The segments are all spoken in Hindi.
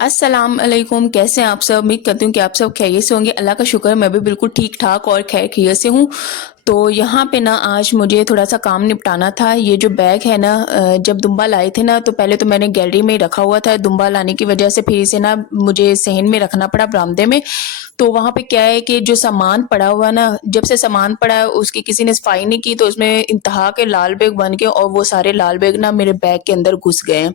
अस्सलाम अलैकुम। कैसे हैं आप सब? उम्मीद करती हूँ कि आप सब खैरियत से होंगे। अल्लाह का शुक्र है, मैं भी बिल्कुल ठीक ठाक और खैर खैरियत से हूँ। तो यहाँ पे ना आज मुझे थोड़ा सा काम निपटाना था। ये जो बैग है ना, जब दुम्बा लाए थे ना तो पहले तो मैंने गैलरी में ही रखा हुआ था। दुम्बा लाने की वजह से फिर इसे ना मुझे सहन में रखना पड़ा, बरामदे में। तो वहाँ पे क्या है कि जो सामान पड़ा हुआ ना, जब से सामान पड़ा है उसकी किसी ने सफाई नहीं की, तो उसमें इंतहा के लाल बैग बन गए और वो सारे लाल बैग ना मेरे बैग के अंदर घुस गए हैं।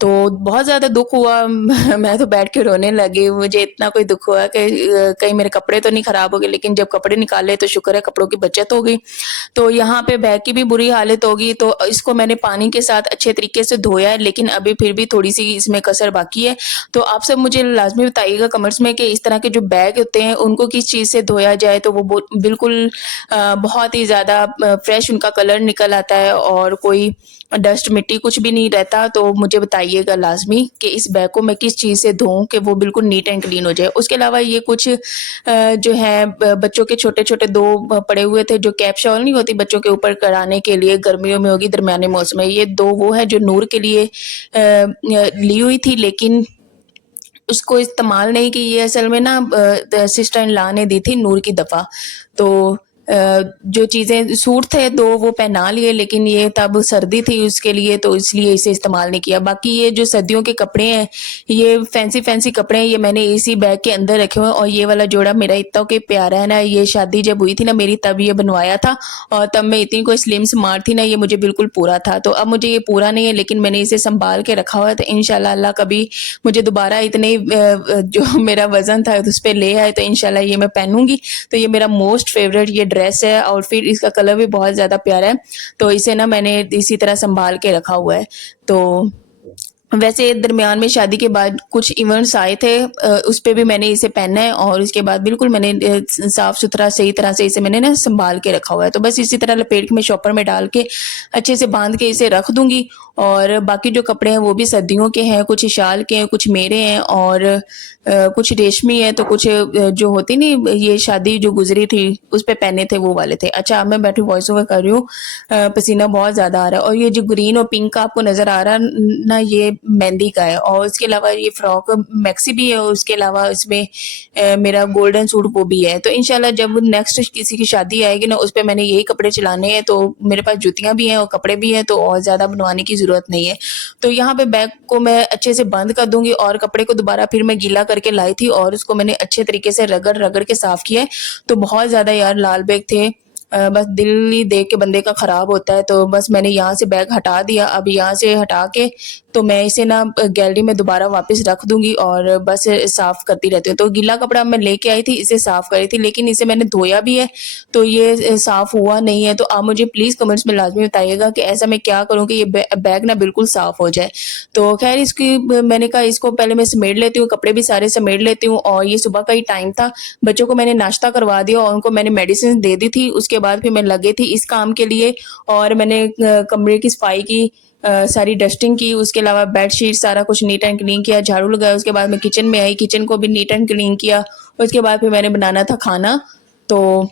तो बहुत ज़्यादा दुःख हुआ। मैं तो बैठ के रोने लगी। मुझे इतना कोई दुःख हुआ कि कहीं मेरे कपड़े तो नहीं खराब हो गए, लेकिन जब कपड़े निकाले तो शुक्र है कपड़ों की बचत हो गई। तो यहाँ पे बैग की भी बुरी हालत होगी। तो इसको मैंने पानी के साथ अच्छे तरीके से धोया है, लेकिन अभी फिर भी थोड़ी-सी इसमें कसर बाकी है। तो आप सब मुझे लाज़मी बताइएगा कमेंट्स में कि इस तरह के जो बैग होते हैं उनको किस चीज़ से धोया जाए तो वो बिल्कुल बहुत ही ज़्यादा फ्रेश उनका कलर निकल आता है और कोई डस्ट मिट्टी कुछ भी नहीं रहता। तो मुझे बताइएगा लाज़मी कि इस बैग को मैं किस चीज़ से धोऊँ कि वो बिल्कुल नीट एंड क्लीन हो जाए। उसके अलावा ये कुछ जो है बच्चों के छोटे-छोटे 2 पड़े हुए थे, जो कैप शॉल नहीं होती बच्चों के ऊपर कराने के लिए, गर्मियों में होगी, दरमियाने मौसम में। ये 2 वो है जो नूर के लिए ली हुई थी, लेकिन उसको इस्तेमाल नहीं की। ये असल में ना सिस्टर इन लॉ ने दी थी नूर की दफ़ा। तो जो चीज़ें सूट थे 2 वो पहना लिए, लेकिन ये तब सर्दी थी उसके लिए, तो इसलिए इसे इस्तेमाल नहीं किया। बाकी ये जो सर्दियों के कपड़े हैं, ये फैंसी कपड़े हैं, ये मैंने इसी बैग के अंदर रखे हुए हैं। और ये वाला जोड़ा मेरा इतना के प्यारा है ना, ये शादी जब हुई थी ना मेरी, तब ये बनवाया था और तब मैं इतनी कोई स्लिम स्मार्ट थी ना, ये मुझे बिल्कुल पूरा था। तो अब मुझे ये पूरा नहीं है, लेकिन मैंने इसे सँभाल के रखा हुआ है। तो इंशाल्लाह अल्लाह कभी मुझे दोबारा इतने जो मेरा वज़न था उस पे ले आए तो इंशाल्लाह ये मैं पहनूँगी। तो ये मेरा मोस्ट फ़ेवरेट ये ड्रेस है, आउटफिट, इसका कलर भी बहुत ज़्यादा प्यारा है। तो इसे ना मैंने इसी तरह सँभाल के रखा हुआ है। तो वैसे दरमियान में शादी के बाद कुछ इवेंट्स आए थे, उस पे भी मैंने इसे पहना है और उसके बाद बिल्कुल मैंने साफ-सुथरा सही तरह से इसे मैंने ना सँभाल के रखा हुआ है। तो बस इसी तरह लपेट के मैं शॉपर में डाल के अच्छे से बाँध के इसे रख दूँगी। और बाकी जो कपड़े हैं वो भी सर्दियों के हैं, कुछ शाल के हैं, कुछ मेरे हैं और कुछ रेशमी है, तो कुछ जो होती नहीं, ये शादी जो गुज़री थी उस पे पहने थे वो वाले थे। अच्छा, अब मैं बैठी वॉइस ओवर कर रही हूँ। पसीना बहुत ज़्यादा आ रहा है और ये जो ग्रीन और पिंक का आपको नज़र आ रहा है ना, ये मेहंदी का है। और उसके अलावा ये फ्रॉक मैक्सी भी है और उसके अलावा इसमें मेरा गोल्डन सूट वो भी है। तो इंशाल्लाह जब नेक्स्ट किसी की शादी आएगी ना, उस पे मैंने यही कपड़े चलाने हैं। तो मेरे पास जूतियाँ भी हैं और कपड़े भी हैं, तो और ज़्यादा बनवाने की ज़रूरत नहीं है। तो यहाँ पे बैग को मैं अच्छे से बंद कर दूँगी और कपड़े को दोबारा फिर मैं गीला करके लाई थी और उसको मैंने अच्छे तरीके से रगड़-रगड़ के साफ़ किया है। तो बहुत ज़्यादा यार लाल बैग थे। बस दिल ही देख के बंदे का ख़राब होता है। तो बस मैंने यहाँ से बैग हटा दिया। अब यहाँ से हटा के तो मैं इसे ना गैलरी में दोबारा वापस रख दूँगी और बस साफ़ करती रहती हूँ। तो गीला कपड़ा मैं लेके आई थी, इसे साफ़ कर रही थी, लेकिन इसे मैंने धोया भी है, तो ये साफ़ हुआ नहीं है। तो आप मुझे प्लीज़ कमेंट्स में लाज़मी बताइएगा कि ऐसा मैं क्या करूँ कि ये बैग ना बिल्कुल साफ़ हो जाए। तो ख़ैर इसकी मैंने कहा इसको पहले मैं समेट लेती हूँ, कपड़े भी सारे समेट लेती हूँ। और ये सुबह का ही टाइम था, बच्चों को मैंने नाश्ता करवा दिया और उनको मैंने मेडिसिन दे दी थी। उसके बाद फिर मैं लगी थी इस काम के लिए और मैंने कमरे की सफाई की, सारी डस्टिंग की, उसके अलावा बेडशीट सारा कुछ नीट एंड क्लीन किया, झाड़ू लगाया। उसके बाद मैं किचन में आई, किचन को भी नीट एंड क्लीन किया। उसके बाद फिर मैंने बनाना था खाना। तो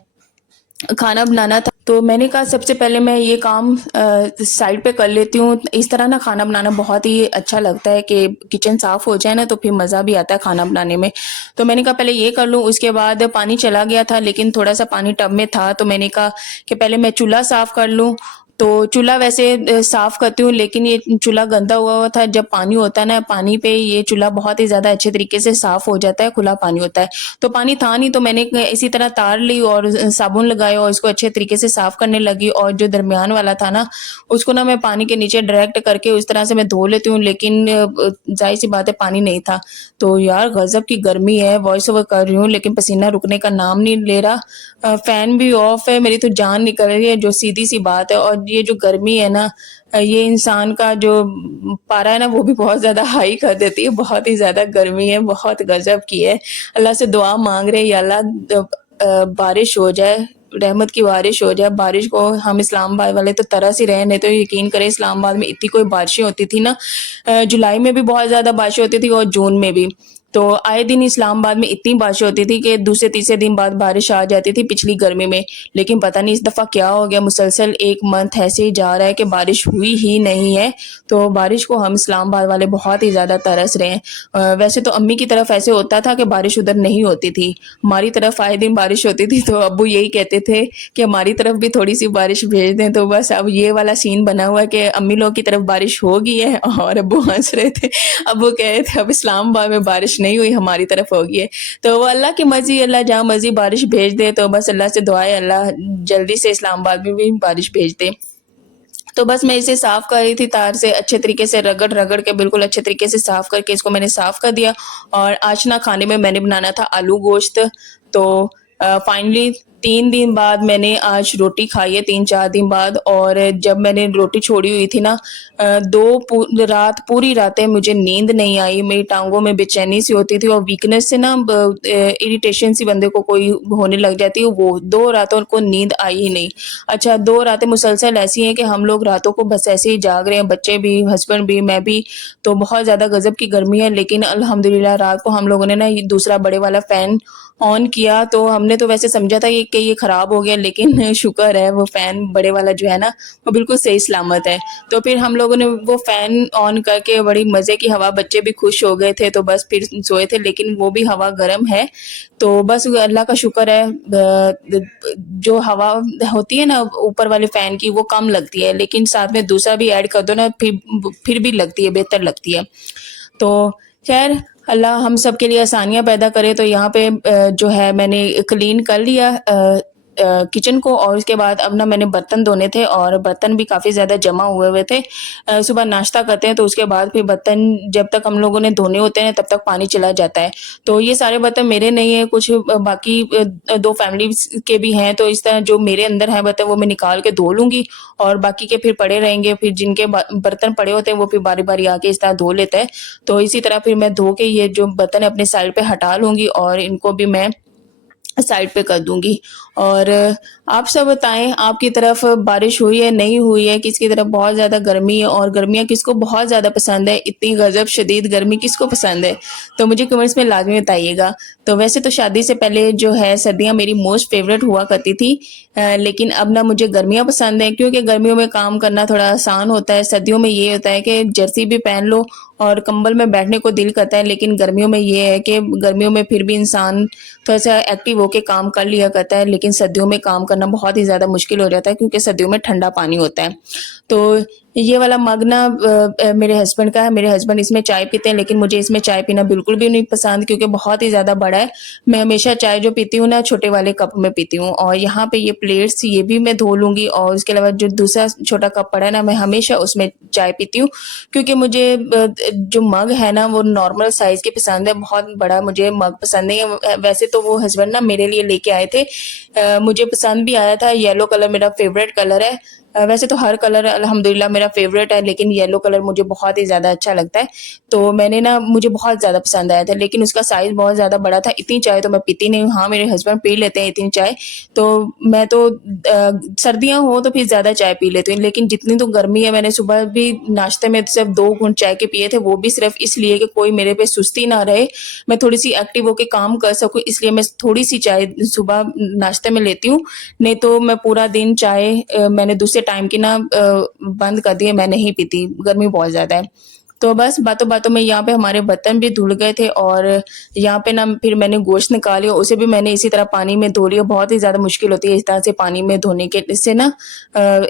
खाना बनाना था, तो मैंने कहा सबसे पहले मैं ये काम साइड पे कर लेती हूँ। इस तरह ना खाना बनाना बहुत ही अच्छा लगता है कि किचन साफ़ हो जाए ना, तो फिर मज़ा भी आता है खाना बनाने में। तो मैंने कहा पहले ये कर लूँ। उसके बाद पानी चला गया था, लेकिन थोड़ा-सा पानी टब में था, तो मैंने कहा कि पहले मैं चूल्हा साफ़ कर लूँ। तो चूल्हा वैसे साफ़ करती हूँ, लेकिन ये चूल्हा गंदा हुआ हुआ था। जब पानी होता है ना, पानी पे ये चूल्हा बहुत ही ज़्यादा अच्छे तरीके से साफ़ हो जाता है, खुला पानी होता है। तो पानी था नहीं, तो मैंने इसी तरह तार ली और साबुन लगाया और इसको अच्छे तरीके से साफ़ करने लगी। और जो दरमियान वाला था ना, उसको ना मैं पानी के नीचे डायरेक्ट करके उस तरह से मैं धो लेती हूँ, लेकिन ज़ाहिर-सी बात है पानी नहीं था। तो यार गज़ब की गर्मी है, वॉइस ओवर कर रही हूँ लेकिन पसीना रुकने का नाम नहीं ले रहा। फ़ैन भी ऑफ है, मेरी तो जान निकल रही है, जो सीधी-सी बात है। और ये जो गर्मी है ना, ये इंसान का जो पारा है ना, वो भी बहुत ज़्यादा हाई कर देती है। बहुत ही ज़्यादा गर्मी है, बहुत गज़ब की है। अल्लाह से दुआ माँग रहे हैं, या अल्लाह बारिश हो जाए, रहमत की बारिश हो जाए। बारिश को हम इस्लामाबाद वाले तो तरस ही रहे हैं, नहीं तो यकीन करें इस्लामाबाद में इतनी कोई बारिशें होती थी ना, जुलाई में भी बहुत ज़्यादा बारिशें होती थी और जून में भी। तो आए दिन इस्लामाबाद में इतनी बारिश होती थी कि दूसरे तीसरे दिन बाद बारिश आ जाती थी पिछली गर्मी में। लेकिन पता नहीं इस दफ़ा क्या हो गया, मुसलसल 1 मंथ ऐसे ही जा रहा है कि बारिश हुई ही नहीं है। तो बारिश को हम इस्लामाबाद वाले बहुत ही ज़्यादा तरस रहे हैं। वैसे तो अम्मी की तरफ ऐसे होता था कि बारिश उधर नहीं होती थी, हमारी तरफ आए दिन बारिश होती थी, तो अब्बू यही कहते थे कि हमारी तरफ भी थोड़ी-सी बारिश भेज दें। तो बस अब ये वाला सीन बना हुआ है कि अम्मी लोग की तरफ बारिश हो गई है और अब्बू हँस रहे थे। अब्बू कह रहे थे अब इस्लामाबाद में बारिश नहीं हुई, हमारी तरफ हो गई है। तो वो अल्लाह की मर्ज़ी, अल्लाह जहाँ मर्ज़ी बारिश भेज दे, तो बस अल्लाह से दुआ है अल्लाह जल्दी से इस्लामाबाद में भी बारिश भेज दे। तो बस मैं इसे साफ़ कर रही थी तार से, अच्छे तरीके से रगड़-रगड़ के बिल्कुल अच्छे तरीके से साफ़ करके इसको मैंने साफ़ कर दिया। और आज ना खाने में मैंने बनाना था आलू गोश्त। तो फाइनली 3 दिन बाद मैंने आज रोटी खाई है, 3-4 दिन बाद। और जब मैंने रोटी छोड़ी हुई थी ना, 2 पूरी रातें मुझे नींद नहीं आई, मेरी टाँगों में बेचैनी सी होती थी और वीकनेस से ना इरिटेशन सी बंदे को कोई होने लग जाती है, वो 2 रातों को नींद आई ही नहीं। अच्छा, 2 रातें मुसलसल ऐसी हैं कि हम लोग रातों को बस ऐसे ही जाग रहे हैं, बच्चे भी, हस्बैंड भी, मैं भी। तो बहुत ज़्यादा गज़ब की गर्मी है, लेकिन अल्हम्दुलिल्लाह रात को हम लोगों ने ना ये दूसरा बड़े वाला फ़ैन ऑन किया। तो हमने तो वैसे समझा था कि ये ख़राब हो गया, लेकिन शुक्र है वो फ़ैन बड़े वाला जो है ना, वो बिल्कुल सही सलामत है। तो फिर हम लोगों ने वो फ़ैन ऑन करके बड़ी मज़े की हवा, बच्चे भी खुश हो गए थे, तो बस फिर सोए थे, लेकिन वो भी हवा गर्म है। तो बस अल्लाह का शुक्र है, जो हवा होती है ना ऊपर वाले फ़ैन की, वो कम लगती है, लेकिन साथ में दूसरा भी ऐड कर दो ना, फिर भी लगती है, बेहतर लगती है। तो खैर अल्लाह हम सब के लिए आसानियाँ पैदा करे। तो यहाँ पे जो है मैंने क्लीन कर लिया किचन को। और उसके बाद अब ना मैंने बर्तन धोने थे और बर्तन भी काफ़ी ज़्यादा जमा हुए हुए थे। सुबह नाश्ता करते हैं तो उसके बाद फिर बर्तन जब तक हम लोगों ने धोने होते हैं तब तक पानी चला जाता है। तो ये सारे बर्तन मेरे नहीं है, कुछ बाकी 2 फैमिलीज़ के भी हैं। तो इस तरह जो मेरे अंदर हैं बर्तन वो मैं निकाल के धो लूँगी और बाकी के फिर पड़े रहेंगे। फिर जिनके बर्तन पड़े होते हैं वो फिर बारी-बारी आके इस तरह धो लेता है। तो इसी तरह फिर मैं धो के ये जो बर्तन है अपने साइड पे हटा लूँगी और इनको भी मैं साइड पे कर दूँगी। और आप सब बताएँ, आपकी तरफ बारिश हुई है, नहीं हुई है? किसकी तरफ बहुत ज़्यादा गर्मी है और गर्मियाँ किसको बहुत ज़्यादा पसंद है? इतनी गज़ब शदीद गर्मी किसको पसंद है? तो मुझे कमेंट्स में लाज़मी बताइएगा। तो वैसे तो शादी से पहले जो है सर्दियाँ मेरी मोस्ट फ़ेवरेट हुआ करती थी। लेकिन अब ना मुझे गर्मियाँ पसंद हैं, क्योंकि गर्मियों में काम करना थोड़ा आसान होता है। सर्दियों में ये होता है कि जर्सी भी पहन लो और कंबल में बैठने को दिल करता है, लेकिन गर्मियों में ये है कि गर्मियों में फिर भी इंसान थोड़ा-सा एक्टिव होके काम कर लिया करता है, लेकिन सर्दियों में काम करना बहुत ही ज़्यादा मुश्किल हो जाता है, क्योंकि सर्दियों में ठंडा पानी होता है। तो ये वाला मग ना मेरे हस्बैंड का है, मेरे हस्बैंड इसमें चाय पीते हैं, लेकिन मुझे इसमें चाय पीना बिल्कुल भी नहीं पसंद, क्योंकि बहुत ही ज़्यादा बड़ा है। मैं हमेशा चाय जो पीती हूँ ना, छोटे वाले कप में पीती हूँ। और यहाँ पे ये प्लेट्स ये भी मैं धो लूँगी और उसके अलावा जो दूसरा छोटा कप पड़ा है ना, मैं हमेशा उसमें चाय पीती हूँ, क्योंकि मुझे जो मग है ना वो नॉर्मल साइज़ के पसंद है, बहुत बड़ा मुझे मग पसंद नहीं है। वैसे तो वो हस्बैंड ना मेरे लिए लेके आए थे, मुझे पसंद भी आया था। येलो कलर मेरा फ़ेवरेट कलर है। वैसे तो हर कलर अल्हम्दुलिल्लाह मेरा फ़ेवरेट है, लेकिन येलो कलर मुझे बहुत ही ज़्यादा अच्छा लगता है। तो मैंने ना मुझे बहुत ज़्यादा पसंद आया था, लेकिन उसका साइज़ बहुत ज़्यादा बड़ा था। इतनी चाय तो मैं पीती नहीं हूँ। हाँ, मेरे हस्बैंड पी लेते हैं इतनी चाय, तो मैं तो सर्दियाँ हो तो फिर ज़्यादा चाय पी लेती हूँ। लेकिन जितनी तो गर्मी है, मैंने सुबह भी नाश्ते में सिर्फ़ 2 घूँट चाय के पिए थे, वो भी सिर्फ़ इसलिए कि कोई मेरे पे सुस्ती ना रहे, मैं थोड़ी-सी एक्टिव होके काम कर सकूँ, इसलिए मैं थोड़ी-सी चाय सुबह नाश्ते में लेती हूँ। नहीं तो मैं पूरा दिन चाय मैंने दूसरे टाइम की ना बंद कर दी है, मैं नहीं पीती, गर्मी बहुत ज़्यादा है। तो बस बातों-बातों में यहाँ पे हमारे बर्तन भी धुल गए थे और यहाँ पे ना फिर मैंने गोश्त निकाली, उसे भी मैंने इसी तरह पानी में धो लिया। बहुत ही ज़्यादा मुश्किल होती है इस तरह से पानी में धोने के, इससे ना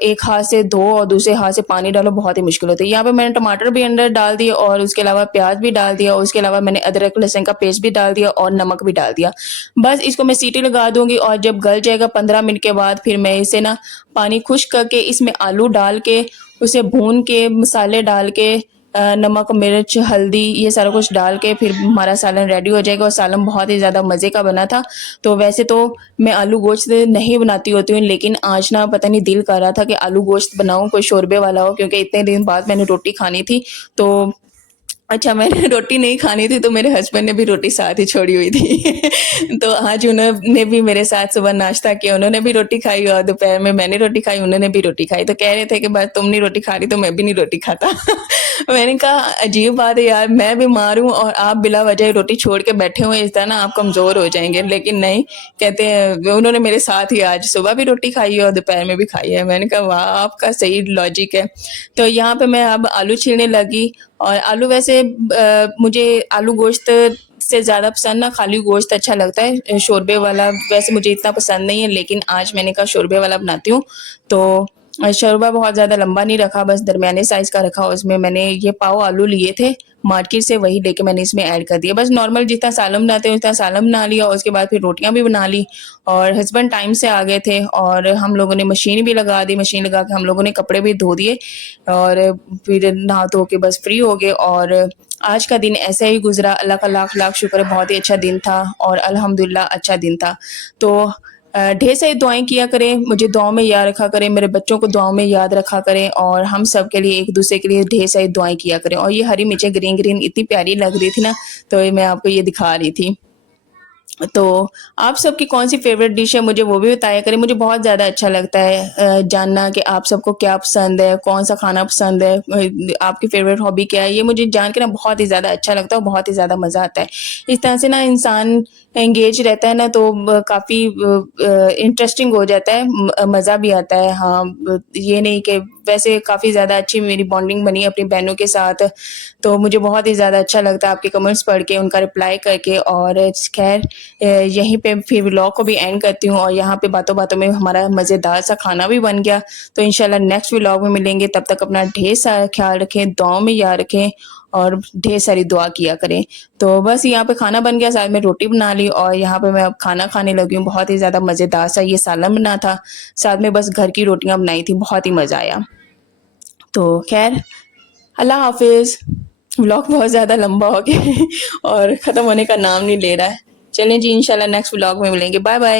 एक हाथ से धो और दूसरे हाथ से पानी डालो, बहुत ही मुश्किल होती है। यहाँ पे मैंने टमाटर भी अंदर डाल दिए और उसके अलावा प्याज़ भी डाल दिया और उसके अलावा मैंने अदरक लहसुन का पेस्ट भी डाल दिया और नमक भी डाल दिया। बस इसको मैं सीटी लगा दूँगी और जब गल जाएगा 15 मिनट के बाद फिर मैं इसे ना पानी खुश्क करके इसमें आलू डाल के, उसे भून के, मसाले डाल के, नमक, मिर्च, हल्दी ये सारा कुछ डाल के फिर हमारा सालन रेडी हो जाएगा। और सालन बहुत ही ज़्यादा मज़े का बना था। तो वैसे तो मैं आलू गोश्त नहीं बनाती होती हूँ, लेकिन आज ना पता नहीं दिल कर रहा था कि आलू गोश्त बनाऊँ, कोई शोरबे वाला हो, क्योंकि इतने दिन बाद मैंने रोटी खानी थी। तो अच्छा, मैंने रोटी नहीं खानी थी तो मेरे हस्बैंड ने भी रोटी साथ ही छोड़ी हुई थी। तो आज उन्होंने भी मेरे साथ सुबह नाश्ता किया, उन्होंने भी रोटी खाई और दोपहर में मैंने रोटी खाई, उन्होंने भी रोटी खाई। तो कह रहे थे कि बस तुम नहीं रोटी खा रही तो मैं भी नहीं रोटी खाता। मैंने कहा अजीब बात है यार, मैं बीमार हूँ और आप बिला वजह रोटी छोड़ के बैठे हुए, इस तरह ना आप कमज़ोर हो जाएँगे। लेकिन नहीं, कहते हैं उन्होंने मेरे साथ ही आज सुबह भी रोटी खाई है और दोपहर में भी खाई है। मैंने कहा वाह! आपका सही लॉजिक है। तो यहाँ पे मैं अब आलू छीलने लगी और आलू वैसे मुझे आलू गोश्त से ज़्यादा पसंद ना खाली गोश्त अच्छा लगता है। शोरबे वाला वैसे मुझे इतना पसंद नहीं है, लेकिन आज मैंने कहा शोरबे वाला बनाती हूँ। तो शोरबा बहुत ज़्यादा लंबा नहीं रखा, बस दरमियाने साइज़ का रखा। उसमें मैंने ये पाव आलू लिए थे मार्केट से, वही लेके मैंने इसमें ऐड कर दिया। बस नॉर्मल जितना सालन बनाते हैं उतना सालन बना लिया और उसके बाद फिर रोटियाँ भी बना ली। और हस्बैंड टाइम से आ गए थे और हम लोगों ने मशीन भी लगा दी। मशीन लगा के हम लोगों ने कपड़े भी धो दिए और फिर नहा धो के बस फ्री हो गए। और आज का दिन ऐसे ही गुजरा। अल्लाह का लाख लाख शुक्र है, बहुत ही अच्छा दिन था और अल्हम्दुलिल्लाह अच्छा दिन था। तो ढेर सारी दुआएं किया करें, मुझे दुआओं में याद रखा करें, मेरे बच्चों को दुआओं में याद रखा करें और हम सब के लिए एक दूसरे के लिए ढेर सारी दुआएं किया करें। और ये हरी मिर्चें ग्रीन ग्रीन इतनी प्यारी लग रही थी ना, तो ये मैं आपको ये दिखा रही थी। तो आप सबकी कौन सी फेवरेट डिश है मुझे वो भी बताया करें। मुझे बहुत ज़्यादा अच्छा लगता है जानना कि आप सबको क्या पसंद है, कौन सा खाना पसंद है, आपकी फेवरेट हॉबी क्या है। ये मुझे जान के ना बहुत ही ज़्यादा अच्छा लगता है और बहुत ही ज़्यादा मज़ा आता है। इस तरह से ना इंसान एंगेज रहता है ना, तो काफ़ी इंटरेस्टिंग हो जाता है, मज़ा भी आता है। हाँ, ये नहीं कि वैसे काफ़ी ज़्यादा अच्छी मेरी बॉन्डिंग बनी है अपनी बहनों के साथ। तो मुझे बहुत ही ज़्यादा अच्छा लगता है आपके कमेंट्स पढ़ के, उनका रिप्लाई करके। और खैर यहीं पे फिर व्लॉग को भी एंड करती हूँ और यहाँ पे बातों बातों में हमारा मज़ेदार सा खाना भी बन गया। तो इंशाल्लाह नेक्स्ट व्लॉग में मिलेंगे, तब तक अपना ढेर सारा ख्याल रखें, दुआओं में याद रखें और ढेर सारी दुआ किया करें। तो बस यहाँ पे खाना बन गया, साथ में रोटी बना ली और यहाँ पे मैं अब खाना खाने लगी हूँ। बहुत ही ज़्यादा मज़ेदार सा ये सालन बना था, साथ में बस घर की रोटियाँ बनाई थी, बहुत ही मज़ा आया। तो खैर अल्लाह हाफिज़। व्लॉग बहुत ज़्यादा लंबा हो गया और ख़त्म होने का नाम नहीं ले रहा है। चलें जी, इंशाल्लाह नेक्स्ट व्लॉग में मिलेंगे। Bye bye.